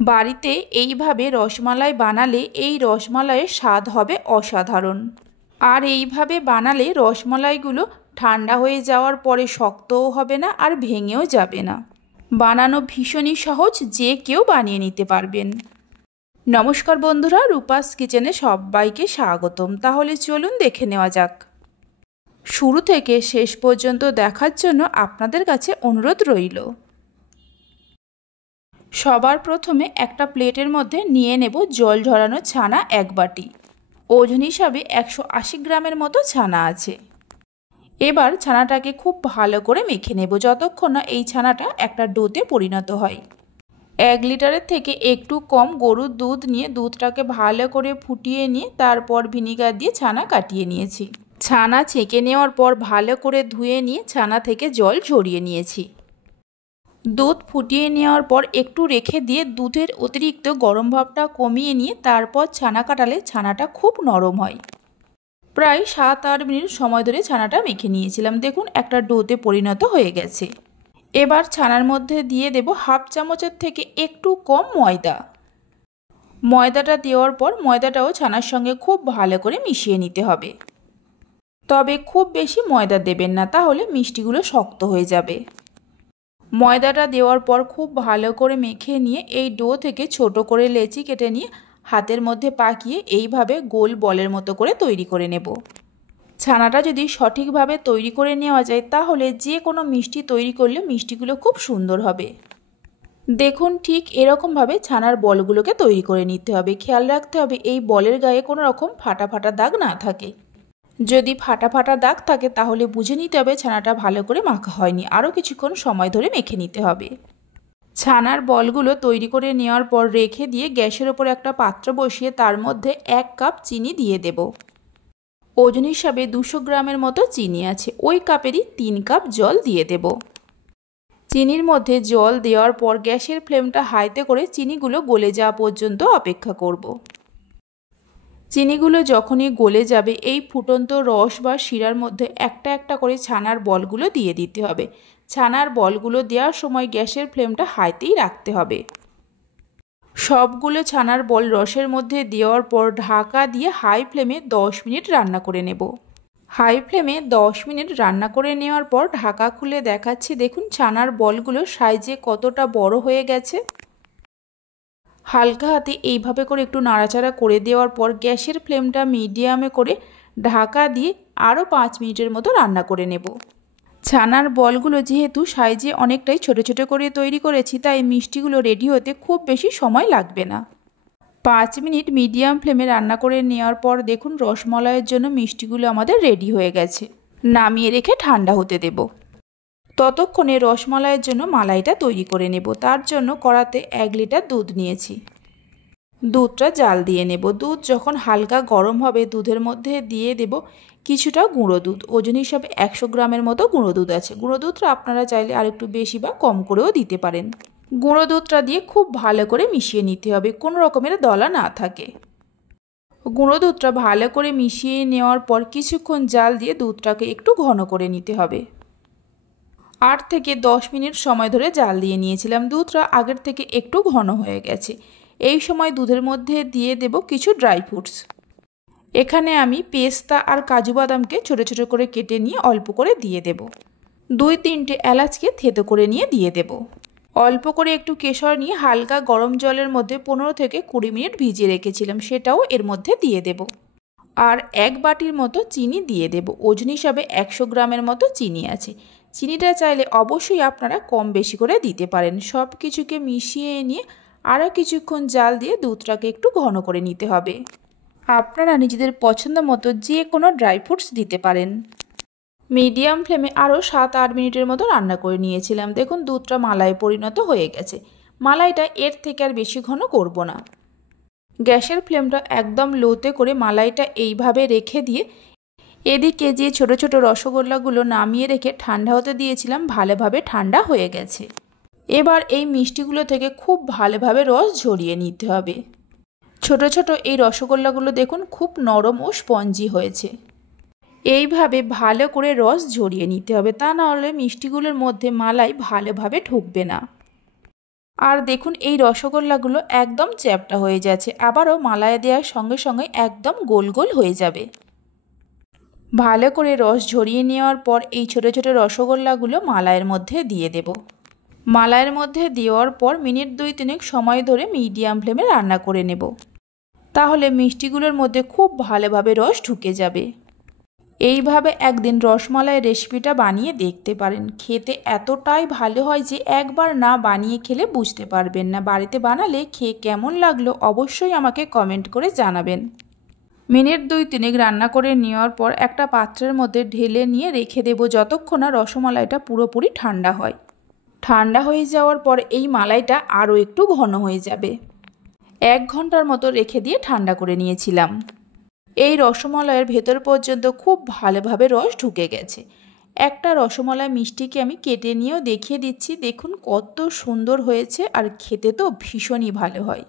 বাড়িতে এইভাবে রসমালাই বানালে এই রসমালাইয়ের স্বাদ হবে অসাধারণ। আর এইভাবে বানালে রসমালাইগুলো ঠান্ডা হয়ে যাওয়ার পরে শক্তও হবে না আর ভেঙেও যাবে না। বানানো ভীষণই সহজ, যে কেউ বানিয়ে নিতে পারবেন। নমস্কার বন্ধুরা, রূপাস কিচেনে সবাইকে স্বাগতম। তাহলে চলুন দেখে নেওয়া যাক। শুরু থেকে শেষ পর্যন্ত দেখার জন্য আপনাদের কাছে অনুরোধ রইল। সবার প্রথমে একটা প্লেটের মধ্যে নিয়ে নেব জল ঝরানো ছানা 1 বাটি। ওজন হিসাবে 180 গ্রামের মতো ছানা আছে। এবার ছানাটাকে খুব ভালো করে মেখে নেব যতক্ষণ না এই ছানাটা একটা ডোতে পরিণত হয়। 1 লিটারের থেকে একটু কম গরুর দুধ নিয়ে দুধটাকে ভালো করে ফুটিয়ে নিয়ে তারপর ভিনিগার দিয়ে ছানা কাটিয়ে নিয়েছি। ছানা ছেঁকে নেওয়ার পর ভালো করে ধুয়ে নিয়ে ছানা থেকে জল ঝরিয়ে নিয়েছি। দুধ ফুটিয়ে নেওয়ার পর একটু রেখে দিয়ে দুধের অতিরিক্ত গরম ভাবটা কমিয়ে নিয়ে তারপর ছানা কাটালে ছানাটা খুব নরম হয়। প্রায় 7-8 মিনিট সময় ধরে ছানাটা মেখে নিয়েছিলাম। দেখুন একটা ডোতে পরিণত হয়ে গেছে। এবার ছানার মধ্যে দিয়ে দেব হাফ চামচের থেকে একটু কম ময়দা। ময়দাটা দেওয়ার পর ময়দাটাও ছানার সঙ্গে খুব ভালো করে মিশিয়ে নিতে হবে। তবে খুব বেশি ময়দা দেবেন না, তাহলে মিষ্টিগুলো শক্ত হয়ে যাবে। ময়দাটা দেওয়ার পর খুব ভালো করে মেখে নিয়ে এই ডো থেকে ছোট করে লেচি কেটে নিয়ে হাতের মধ্যে পাকিয়ে এইভাবে গোল বলের মতো করে তৈরি করে নেব। ছানাটা যদি সঠিকভাবে তৈরি করে নেওয়া যায় তাহলে যে কোনো মিষ্টি তৈরি করলে মিষ্টিগুলো খুব সুন্দর হবে। দেখুন ঠিক এরকমভাবে ছানার বলগুলোকে তৈরি করে নিতে হবে। খেয়াল রাখতে হবে এই বলের গায়ে কোনো রকম ফাটা ফাটা দাগ না থাকে। যদি ফাটা ফাটা দাগ থাকে তাহলে বুঝে নিতে হবে ছানাটা ভালো করে মাখা হয়নি। আরও কিছুক্ষণ সময় ধরে মেখে নিতে হবে। ছানার বলগুলো তৈরি করে নেওয়ার পর রেখে দিয়ে গ্যাসের ওপর একটা পাত্র বসিয়ে তার মধ্যে 1 কাপ চিনি দিয়ে দেব। ওজন হিসাবে 200 গ্রামের মতো চিনি আছে। ওই কাপেরই 3 কাপ জল দিয়ে দেব। চিনির মধ্যে জল দেওয়ার পর গ্যাসের ফ্লেমটা হাইতে করে চিনিগুলো গলে যাওয়া পর্যন্ত অপেক্ষা করব। চিনিগুলো যখনই গলে যাবে এই ফুটন্ত রস বা শিরার মধ্যে একটা একটা করে ছানার বলগুলো দিয়ে দিতে হবে। ছানার বলগুলো দেওয়ার সময় গ্যাসের ফ্লেমটা হাইতেই রাখতে হবে। সবগুলো ছানার বল রসের মধ্যে দেওয়ার পর ঢাকা দিয়ে হাই ফ্লেমে 10 মিনিট রান্না করে নেব। হাই ফ্লেমে 10 মিনিট রান্না করে নেওয়ার পর ঢাকা খুলে দেখাচ্ছি। দেখুন ছানার বলগুলো সাইজে কতটা বড় হয়ে গেছে। হালকা হাতে এইভাবে করে একটু নাড়াচাড়া করে দেওয়ার পর গ্যাসের ফ্লেমটা মিডিয়ামে করে ঢাকা দিয়ে আরও 5 মিনিটের মতো রান্না করে নেব। ছানার বলগুলো যেহেতু সাইজে অনেকটাই ছোট ছোট করে তৈরি করেছি তাই মিষ্টিগুলো রেডি হতে খুব বেশি সময় লাগবে না। 5 মিনিট মিডিয়াম ফ্লেমে রান্না করে নেওয়ার পর দেখুন রসমলাইয়ের জন্য মিষ্টিগুলো আমাদের রেডি হয়ে গেছে। নামিয়ে রেখে ঠান্ডা হতে দেব। ততক্ষণে রসমালাইয়ের জন্য মালাইটা তৈরি করে নেব। তার জন্য কড়াতে 1 লিটার দুধ নিয়েছি। দুধটা জাল দিয়ে নেব। দুধ যখন হালকা গরম হবে দুধের মধ্যে দিয়ে দেব কিছুটা গুঁড়ো দুধ। ওজন হিসাবে 100 গ্রামের মতো গুঁড়ো দুধ আছে। গুঁড়ো দুধটা আপনারা চাইলে আর একটু বেশি বা কম করেও দিতে পারেন। গুঁড়ো দুধটা দিয়ে খুব ভালো করে মিশিয়ে নিতে হবে, কোনো রকমের দলা না থাকে। গুঁড়ো দুধটা ভালো করে মিশিয়ে নেওয়ার পর কিছুক্ষণ জাল দিয়ে দুধটাকে একটু ঘন করে নিতে হবে। 8 থেকে 10 মিনিট সময় ধরে জাল দিয়ে নিয়েছিলাম। দুধটা আগের থেকে একটু ঘন হয়ে গেছে। এই সময় দুধের মধ্যে দিয়ে দেব কিছু ড্রাই ফ্রুটস। এখানে আমি পেস্তা আর কাজু বাদামকে ছোট ছোট করে কেটে নিয়ে অল্প করে দিয়ে দেব। 2-3টে এলাচকে থেতো করে নিয়ে দিয়ে দেব। অল্প করে একটু কেশর নিয়ে হালকা গরম জলের মধ্যে 15 থেকে 20 মিনিট ভিজিয়ে রেখেছিলাম, সেটাও এর মধ্যে দিয়ে দেব। আর 1 বাটির মতো চিনি দিয়ে দেব। ওজন হিসাবে 100 গ্রামের মতো চিনি আছে। চিনিটা চাইলে অবশ্যই আপনারা কম বেশি করে দিতে পারেন। সব কিছুকে মিশিয়ে নিয়ে আরও কিছুক্ষণ জাল দিয়ে দুধটাকে একটু ঘন করে নিতে হবে। আপনারা নিজেদের পছন্দ মতো যে কোনো ড্রাই ফ্রুটস দিতে পারেন। মিডিয়াম ফ্লেমে আরও 7-8 মিনিটের মতো রান্না করে নিয়েছিলাম। দেখুন দুধটা মালাইয়ে পরিণত হয়ে গেছে। মালাইটা এর থেকে আর বেশি ঘন করব না। গ্যাসের ফ্লেমটা একদম লোতে করে মালাইটা এইভাবে রেখে দিয়ে এদিকে যে ছোট ছোট রসগোল্লাগুলো নামিয়ে রেখে ঠান্ডা হতে দিয়েছিলাম ভালোভাবে ঠান্ডা হয়ে গেছে। এবার এই মিষ্টিগুলো থেকে খুব ভালোভাবে রস ঝরিয়ে নিতে হবে। ছোট ছোট এই রসগোল্লাগুলো দেখুন খুব নরম ও স্পঞ্জি হয়েছে। এইভাবে ভালো করে রস ঝরিয়ে নিতে হবে, তা না হলে মিষ্টিগুলোর মধ্যে মালাই ভালোভাবে ঢুকবে না। আর দেখুন এই রসগোল্লাগুলো একদম চ্যাপ্টা হয়ে যাচ্ছে, আবারও মালাই দেওয়ার সঙ্গে সঙ্গে একদম গোল গোল হয়ে যাবে। ভালো করে রস ঝরিয়ে নেওয়ার পর এই ছোট ছোট রসগোল্লাগুলো মালাইয়ের মধ্যে দিয়ে দেব। মালাইয়ের মধ্যে দেওয়ার পর মিনিট 2-3 সময় ধরে মিডিয়াম ফ্লেমে রান্না করে নেব। তাহলে মিষ্টিগুলোর মধ্যে খুব ভালোভাবে রস ঢুকে যাবে। এইভাবে একদিন রসমালাই রেসিপিটা বানিয়ে দেখতে পারেন, খেতে এতটাই ভালো হয় যে একবার না বানিয়ে খেলে বুঝতে পারবেন না। বাড়িতে বানালে খেয়ে কেমন লাগলো অবশ্যই আমাকে কমেন্ট করে জানাবেন। মিনিট 2-3 রান্না করে নেওয়ার পর একটা পাত্রের মধ্যে ঢেলে নিয়ে রেখে দেব যতক্ষণ না রসমালাইটা পুরোপুরি ঠান্ডা হয়। ঠান্ডা হয়ে যাওয়ার পর এই মালাইটা আরও একটু ঘন হয়ে যাবে। 1 ঘন্টার মতো রেখে দিয়ে ঠান্ডা করে নিয়েছিলাম। এই রসমালাইয়ের ভেতর পর্যন্ত খুব ভালোভাবে রস ঢুকে গেছে। একটা রসমালাই মিষ্টিকে আমি কেটে নিয়েও দেখিয়ে দিচ্ছি, দেখুন কত সুন্দর হয়েছে, আর খেতে তো ভীষণই ভালো হয়।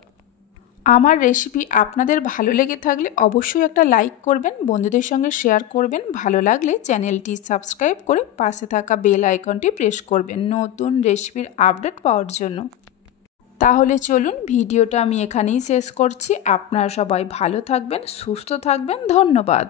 আমার রেসিপি আপনাদের ভালো লেগে থাকলে অবশ্যই একটা লাইক করবেন, বন্ধুদের সঙ্গে শেয়ার করবেন, ভালো লাগলে চ্যানেলটি সাবস্ক্রাইব করে পাশে থাকা বেল আইকনটি প্রেস করবেন নতুন রেসিপির আপডেট পাওয়ার জন্য। তাহলে চলুন ভিডিওটা আমি এখানেই শেষ করছি। আপনারা সবাই ভালো থাকবেন, সুস্থ থাকবেন, ধন্যবাদ।